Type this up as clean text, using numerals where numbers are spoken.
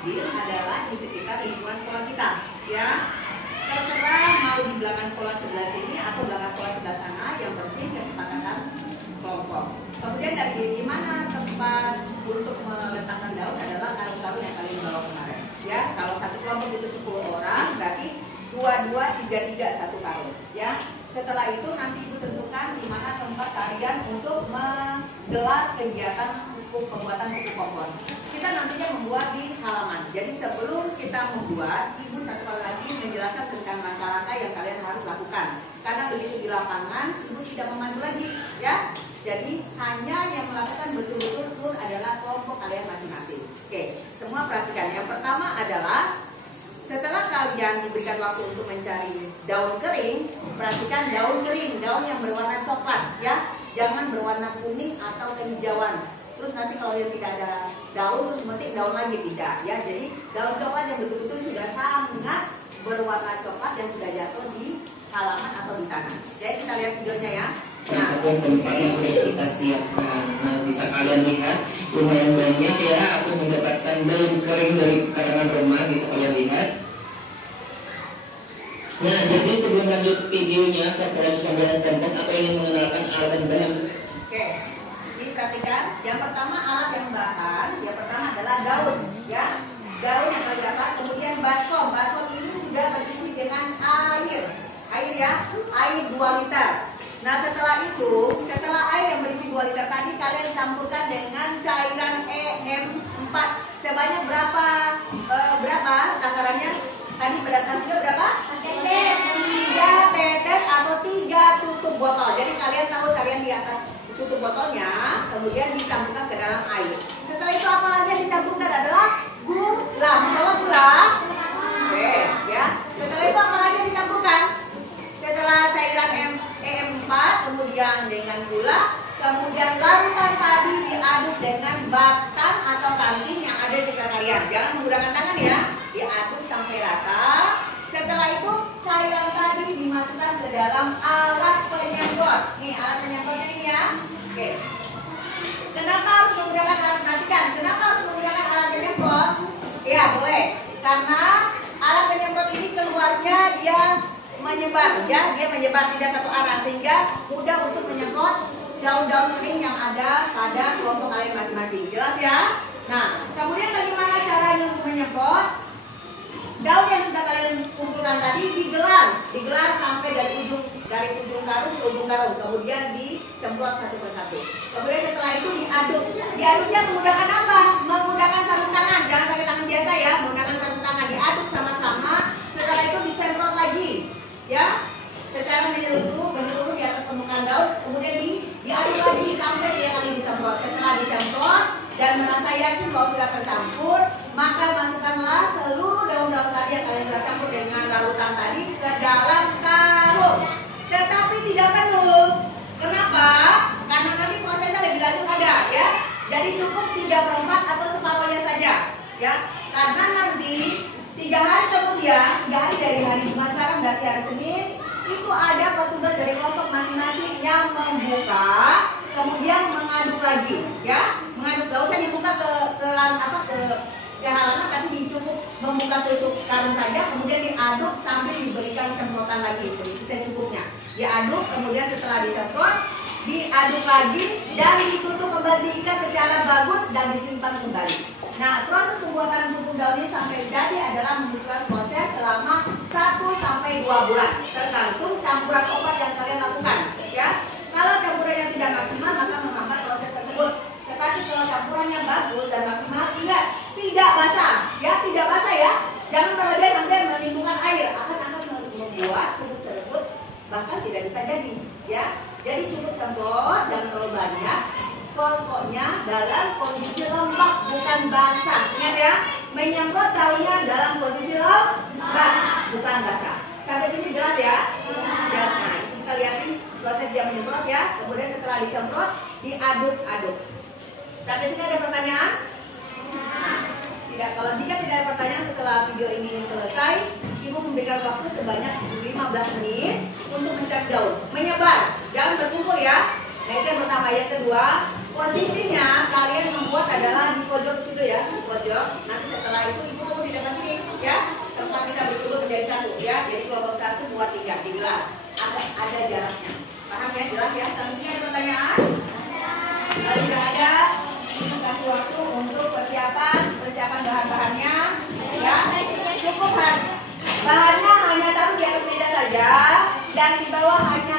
bibit adalah di sekitar lingkungan sekolah kita, ya. Terserah mau di belakang sekolah sebelah sini atau belakang sekolah sebelah sana, yang penting kesepakatan kelompok. Kemudian dari mana tempat untuk meletakkan daun adalah karung-karung yang kalian bawa kemarin, ya. Kalau satu kelompok itu 10 orang, berarti 2, 2, 3, 3 satu karung, ya. Setelah itu nanti ibu tentukan di mana tempat kalian untuk menggelar kegiatan pembuatan pupuk kompos. Kita nantinya membuat di halaman. Jadi sebelum kita membuat, ibu satu kali lagi menjelaskan tentang langkah-langkah yang kalian harus lakukan. Karena begitu di lapangan, ibu tidak memandu lagi, ya. Jadi hanya yang melakukan betul-betul full adalah kelompok kalian masing-masing. Oke, semua perhatikan. Yang pertama adalah setelah kalian diberikan waktu untuk mencari daun kering, perhatikan daun kering, daun yang berwarna coklat, ya, jangan berwarna kuning atau kehijauan. Terus nanti kalau yang tidak ada daun, terus seperti daun lagi tidak, ya. Jadi daun coklat yang betul-betul sudah sangat berwarna coklat yang sudah jatuh di halaman atau di tanah. Jadi kita lihat videonya, ya. Nah, tempat yang sudah kita siapkan. Nah, bisa kalian lihat lumayan banyak, ya. Aku mendapatkan daun kering dari karangan rumah, bisa kalian lihat. Nah, jadi sebelum lanjut videonya, kepada saudara Tempes, aku ingin mengenalkan alat dan bahan. Oke, diperhatikan. Yang pertama alat yang bahan, yang pertama adalah daun, ya. Daun yang kalian dapat. Kemudian baskom. Baskom ini sudah berisi dengan air, ya, air 2 liter. Nah, setelah itu, setelah air yang berisi 2 liter tadi, kalian campurkan dengan cairan EM4 sebanyak berapa takarannya? Tadi berdasarkan video berapa? 3 tetes atau 3 tutup botol. Jadi kalian tahu kalian di atas tutup botolnya, kemudian dicampurkan ke dalam air. Setelah itu apa lagi yang dicampurkan adalah gula. Membawa gula. Oke, ya. Setelah itu apa lagi yang dicampurkan? Setelah cairan EM4, kemudian dengan gula, kemudian larutan tadi diaduk dengan batang atau kantin yang ada di sekitar kalian. Jangan menggunakan tangan, ya. Diaduk sampai rata. Setelah itu cairan tadi dimasukkan ke dalam alat penyemprot. Nih alat penyemprotnya ini, ya. Oke. Kenapa harus menggunakan alat, perhatikan, kenapa harus menggunakan alat penyemprot? Ya, boleh. Karena alat penyemprot ini keluarnya dia menyebar, ya, dia menyebar tidak satu arah sehingga mudah untuk menyemprot daun-daun kering yang ada pada kelompok kalian masing-masing. Jelas, ya? Nah, kemudian bagaimana caranya untuk menyemprot? Daun yang sudah kalian kumpulkan tadi digelar sampai dari ujung karung ke ujung karung, kemudian disemprot satu persatu. Kemudian setelah itu diaduk. Diaduknya menggunakan apa? Menggunakan sarung tangan, jangan pakai tangan biasa, ya. Menggunakan sarung tangan, diaduk sama-sama. Setelah itu disemprot lagi, ya, secara menyeluruh di atas permukaan daun. Kemudian diaduk lagi sampai 3 kali disemprot. Setelah disemprot dan merasa yakin bahwa sudah tercampur, maka masukkanlah seluruh daun-daun tadi yang kalian sudah campur dengan larutan tadi ke dalam karung. Tetapi tidak penuh. Kenapa? Karena nanti prosesnya lebih lanjut ada, ya. Jadi cukup 3/4 atau separuhnya saja, ya. Karena nanti 3 hari kemudian, 3 hari dari hari Jumat sekarang berarti hari Senin, itu ada petugas dari kelompok masing-masing yang membuka, kemudian mengaduk lagi, ya. Mengaduk, gak usah dibuka ke halaman, tapi cukup membuka tutup karung saja, kemudian diaduk sampai diberikan semprotan lagi secukupnya. Diaduk, kemudian setelah disemprot, diaduk lagi dan ditutup kembali, diikat secara bagus dan disimpan kembali. Nah, proses pembuatan pupuk daun ini sampai jadi adalah membutuhkan proses selama 1 sampai 2 bulan, tergantung campuran obat yang kalian lakukan, ya. Kalau campuran yang tidak maksimal maka menghambat proses tersebut. Tetapi kalau campurannya bagus dan maksimal, ingat tidak basah, ya, tidak basah, ya. Jangan berlebihan sampai menimbulkan air, akan membuat pupuk tersebut bahkan tidak bisa jadi, ya. Jadi cukup semprot, jangan terlalu banyak. Pokoknya dalam kondisi lembab, bukan basah. Ingat, ya, menyemprot daunnya dalam posisi lembab, bukan basah. Sampai sini jelas, ya? Ya. Nah, kita lihatin proses dia menyemprot, ya. Kemudian setelah disemprot, diaduk-aduk. Sampai sini ada pertanyaan? Tidak. Kalau jika tidak ada pertanyaan setelah video ini selesai, ibu memberikan waktu sebanyak 15 menit untuk mencari daun. Menyebar, jangan berkumpul, ya. Nah, itu yang pertama. Yang kedua, posisinya kalian membuat adalah di pojok situ ya, di pojok. Nanti setelah itu ibu tunggu di depan sini ya. Tempat kita betul menjadi satu ya. Jadi kelompok 1, 2, 3 digelar. Ada jaraknya. Paham ya? Jelas ya? Selanjutnya ada pertanyaan? Kalau tidak ada, kasih waktu untuk persiapan bahan-bahannya ya. Cukup bahannya hanya taruh di atas meja saja dan di bawah hanya